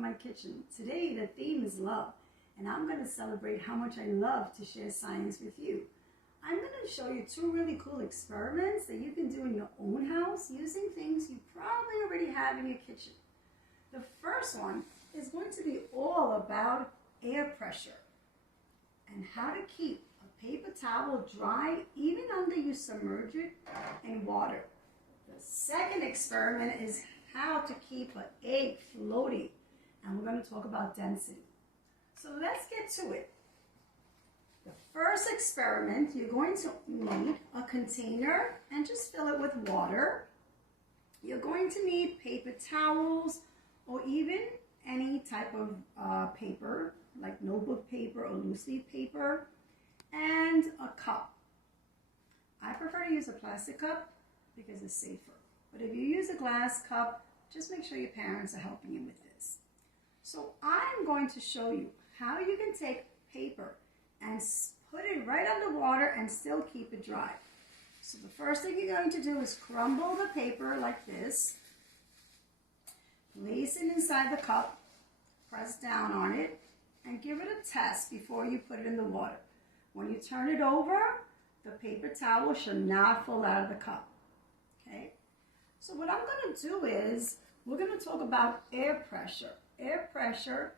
from my kitchen. Today the theme is love, and I'm going to celebrate how much I love to share science with you. I'm going to show you two really cool experiments that you can do in your own house using things you probably already have in your kitchen. The first one is going to be all about air pressure and how to keep a paper towel dry even under you submerge it in water. The second experiment is how to keep an egg floating, and we're going to talk about density. So let's get to it. The first experiment, you're going to need a container and just fill it with water. You're going to need paper towels or even any type of paper, like notebook paper or loose leaf paper, and a cup. I prefer to use a plastic cup because it's safer. But if you use a glass cup, just make sure your parents are helping you with this. So I'm going to show you how you can take paper and put it right under water and still keep it dry. So the first thing you're going to do is crumble the paper like this, place it inside the cup, press down on it, and give it a test before you put it in the water. When you turn it over, the paper towel should not fall out of the cup. Okay? So what I'm going to do is, we're going to talk about air pressure. Air pressure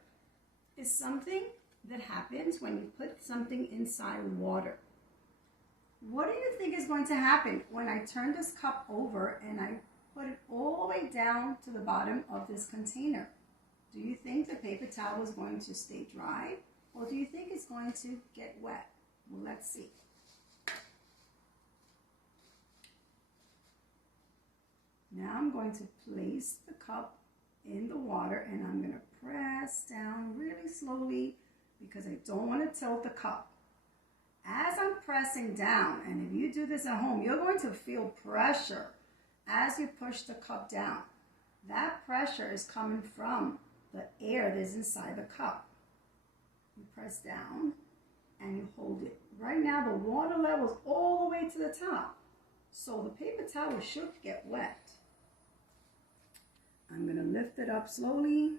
is something that happens when you put something inside water. What do you think is going to happen when I turn this cup over and I put it all the way down to the bottom of this container? Do you think the paper towel is going to stay dry, or do you think it's going to get wet? Well, let's see. Now I'm going to place the cup in the water and I'm going to press down really slowly because I don't want to tilt the cup. As I'm pressing down, and if you do this at home, you're going to feel pressure as you push the cup down. That pressure is coming from the air that's inside the cup. You press down and you hold it. Right now the water level is all the way to the top, so the paper towel should get wet. I'm going to lift it up slowly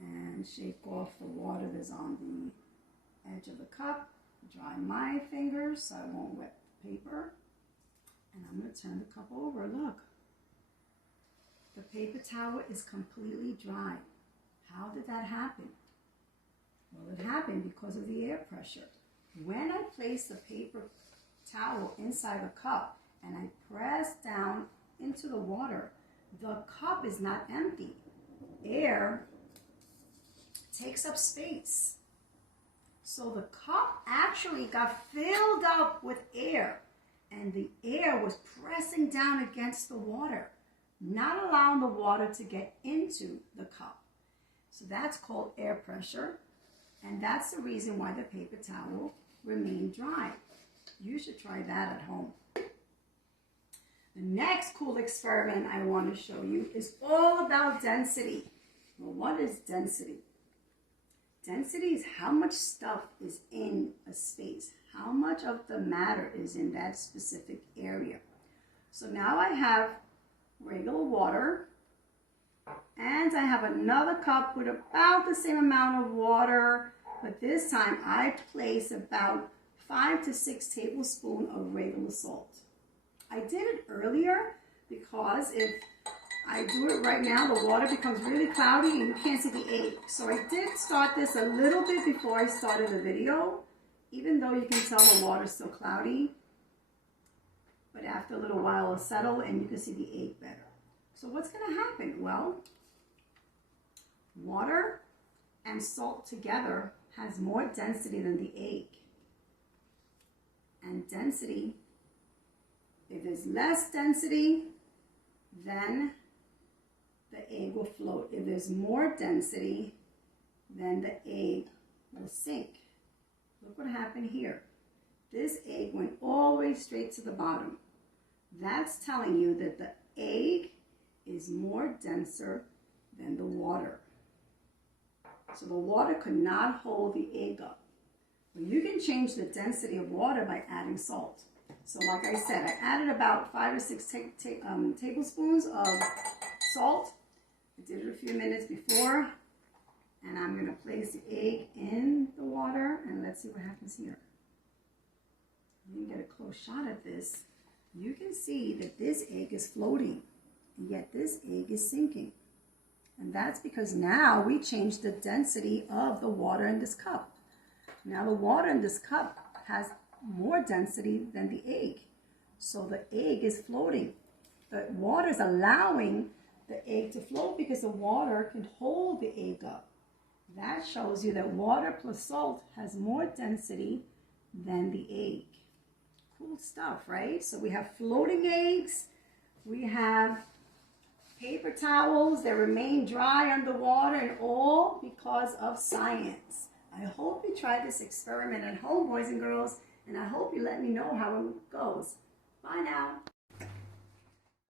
and shake off the water that's on the edge of the cup. Dry my fingers so I won't wet the paper. And I'm going to turn the cup over. Look, the paper towel is completely dry. How did that happen? Well, it happened because of the air pressure. When I place the paper towel inside the cup and I press down into the water, the cup is not empty. Air takes up space. So the cup actually got filled up with air, and the air was pressing down against the water, not allowing the water to get into the cup. So that's called air pressure, and that's the reason why the paper towel remained dry. You should try that at home. The next cool experiment I want to show you is all about density. Well, what is density? Density is how much stuff is in a space, how much of the matter is in that specific area. So now I have regular water, and I have another cup with about the same amount of water, but this time I place about 5 to 6 tablespoons of regular salt. I did it earlier because if I do it right now, the water becomes really cloudy and you can't see the egg. So I did start this a little bit before I started the video, even though you can tell the water's still cloudy. But after a little while it'll settle and you can see the egg better. So what's going to happen? Well, water and salt together has more density than the egg. And density, if there's less density, then the egg will float. If there's more density, then the egg will sink. Look what happened here. This egg went all the way straight to the bottom. That's telling you that the egg is more denser than the water. So the water could not hold the egg up. But you can change the density of water by adding salt. So like I said, I added about 5 or 6 tablespoons of salt. I did it a few minutes before, and I'm going to place the egg in the water, and let's see what happens here. Let me get a close shot at this. You can see that this egg is floating, and yet this egg is sinking. And that's because now we changed the density of the water in this cup. Now the water in this cup has more density than the egg. So the egg is floating. The water is allowing the egg to float because the water can hold the egg up. That shows you that water plus salt has more density than the egg. Cool stuff, right? So we have floating eggs. We have paper towels that remain dry underwater, and all because of science. I hope you try this experiment at home, boys and girls, and I hope you let me know how it goes.